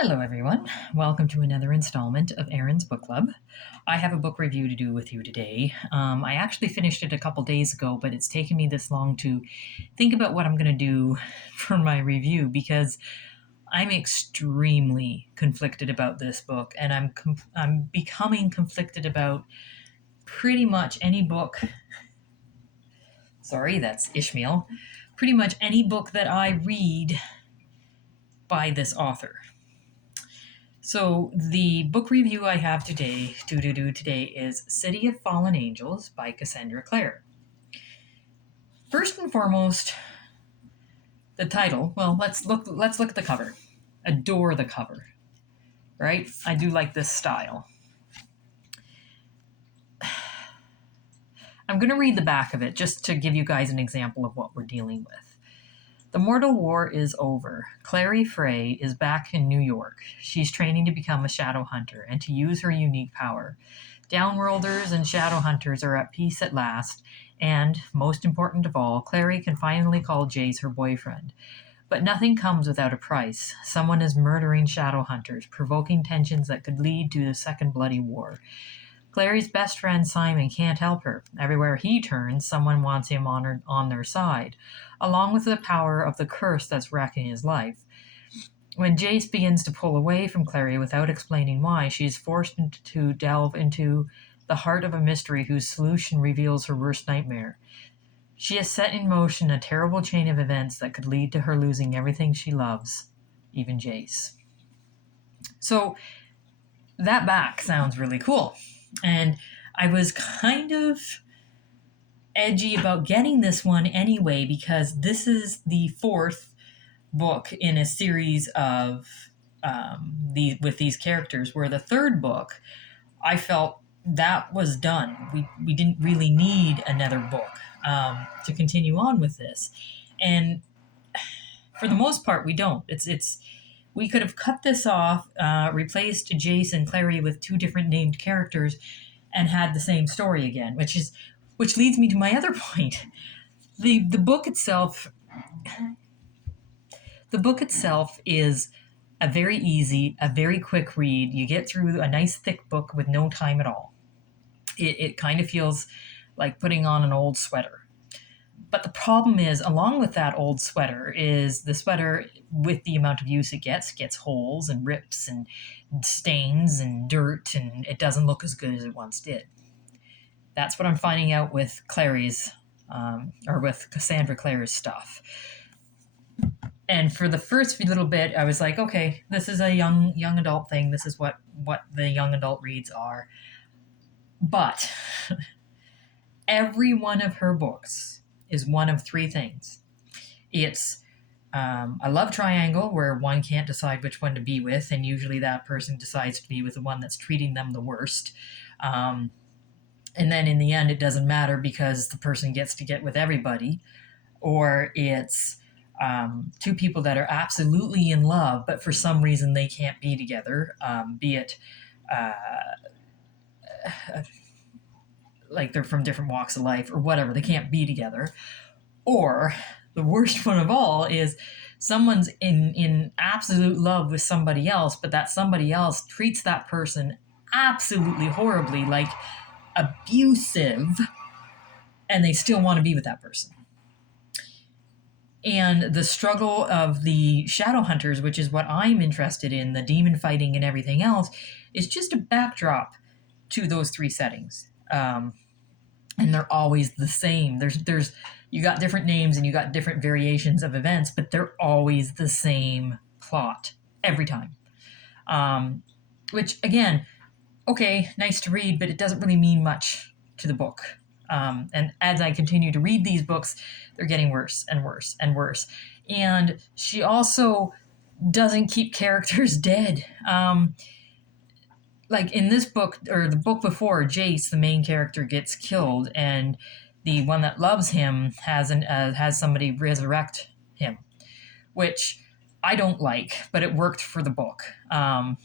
Hello, everyone. Welcome to another installment of Erin's Book Club. I have a book review to do with you today. I actually finished it a couple days ago, but it's taken me this long to think about what I'm going to do for my review because I'm extremely conflicted about this book, and I'm becoming conflicted about pretty much any book. Sorry, that's Ishmael. Pretty much any book that I read by this author. So the book review I have today is City of Fallen Angels by Cassandra Clare. First and foremost, the title. Well, let's look at the cover. Adore the cover. Right? I do like this style. I'm going to read the back of it just to give you guys an example of what we're dealing with. The mortal war is over. Clare Frey is back in New York. She's training to become a shadow hunter and to use her unique power. Downworlders and shadow hunters are at peace at last, and, most important of all, Clare can finally call Jace her boyfriend. But nothing comes without a price. Someone is murdering shadow hunters, provoking tensions that could lead to the Second Bloody War. Clary's best friend Simon can't help her. Everywhere he turns, someone wants him on their side, along with the power of the curse that's wrecking his life. When Jace begins to pull away from Clary without explaining why, she is forced to delve into the heart of a mystery whose solution reveals her worst nightmare. She has set in motion a terrible chain of events that could lead to her losing everything she loves, even Jace. So that back sounds really cool. And I was kind of edgy about getting this one anyway because this is the fourth book in a series of with these characters, where the third book, I felt that was done. We didn't really need another book to continue on with this. And for the most part, we don't. We could have cut this off, replaced Jace and Clary with two different named characters, and had the same story again, which leads me to my other point. The book itself is a very quick read. You get through a nice thick book with no time at all. It kind of feels like putting on an old sweater. But the problem is, along with that old sweater, is the sweater, with the amount of use it gets holes and rips and stains and dirt, and it doesn't look as good as it once did. That's what I'm finding out with with Cassandra Clare's stuff. And for the first little bit, I was like, okay, this is a young adult thing. This is what the young adult reads are. But every one of her books is one of three things. It's a love triangle where one can't decide which one to be with, and usually that person decides to be with the one that's treating them the worst. And then in the end, it doesn't matter because the person gets to get with everybody. Or it's two people that are absolutely in love, but for some reason they can't be together, be it like they're from different walks of life or whatever. They can't be together. Or the worst one of all is someone's in absolute love with somebody else, but that somebody else treats that person absolutely horribly, like abusive, and they still want to be with that person. And the struggle of the shadow hunters, which is what I'm interested in, the demon fighting and everything else, is just a backdrop to those three settings. And they're always the same. There's you got different names and you got different variations of events, but they're always the same plot every time. Which, again, okay, nice to read, but it doesn't really mean much to the book. And as I continue to read these books, they're getting worse and worse and worse. And she also doesn't keep characters dead. Like in this book, or the book before, Jace, the main character, gets killed, and the one that loves him has somebody resurrect him, which I don't like, but it worked for the book. Now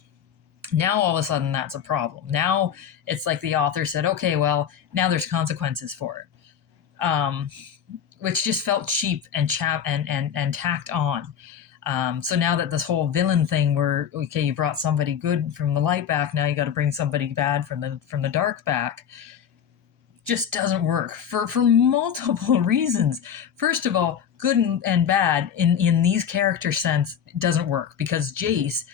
all of a sudden that's a problem. Now it's like the author said, okay, well, now there's consequences for it, which just felt cheap and tacked on. So now that this whole villain thing where, okay, you brought somebody good from the light back, now you got to bring somebody bad from the dark back, just doesn't work for multiple reasons. First of all, good and bad in these character sense doesn't work because Jace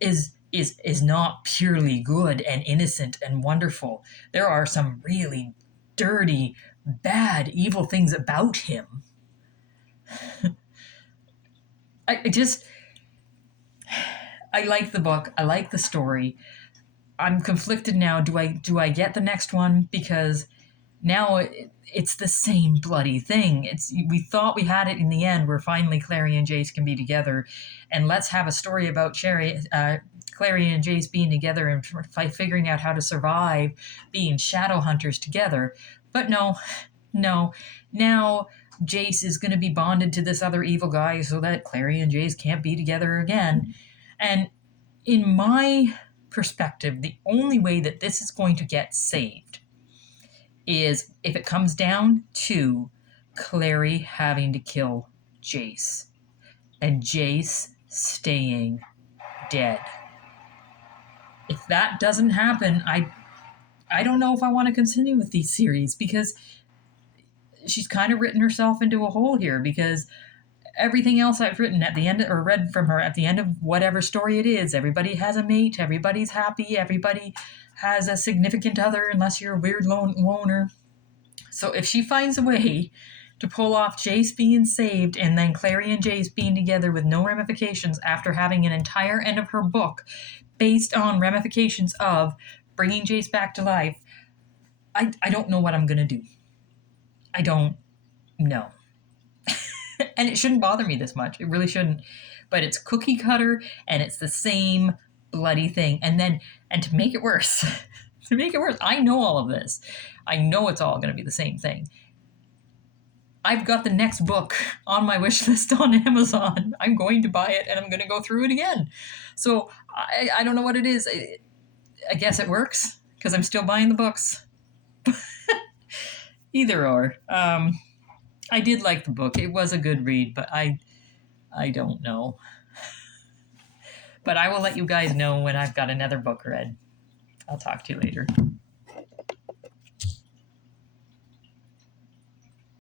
is not purely good and innocent and wonderful. There are some really dirty, bad, evil things about him. I like the book. I like the story. I'm conflicted now. Do I get the next one? Because now it's the same bloody thing. We thought we had it in the end, where finally Clary and Jace can be together, and let's have a story about Clary and Jace being together and figuring out how to survive being shadow hunters together. But no. Now Jace is going to be bonded to this other evil guy so that Clary and Jace can't be together again. And in my perspective, the only way that this is going to get saved is if it comes down to Clary having to kill Jace and Jace staying dead. If that doesn't happen, I don't know if I want to continue with these series, because she's kind of written herself into a hole here, because everything else I've written at the end, or read from her at the end of whatever story it is, everybody has a mate, everybody's happy, everybody has a significant other, unless you're a weird loner. So if she finds a way to pull off Jace being saved and then Clary and Jace being together with no ramifications after having an entire end of her book based on ramifications of bringing Jace back to life, I don't know what I'm going to do. I don't know. And it shouldn't bother me this much. It really shouldn't. But it's cookie cutter, and it's the same bloody thing. And to make it worse, I know all of this. I know it's all going to be the same thing. I've got the next book on my wish list on Amazon. I'm going to buy it, and I'm going to go through it again. So I don't know what it is. I guess it works, because I'm still buying the books. Either or. I did like the book. It was a good read, but I don't know. But I will let you guys know when I've got another book read. I'll talk to you later.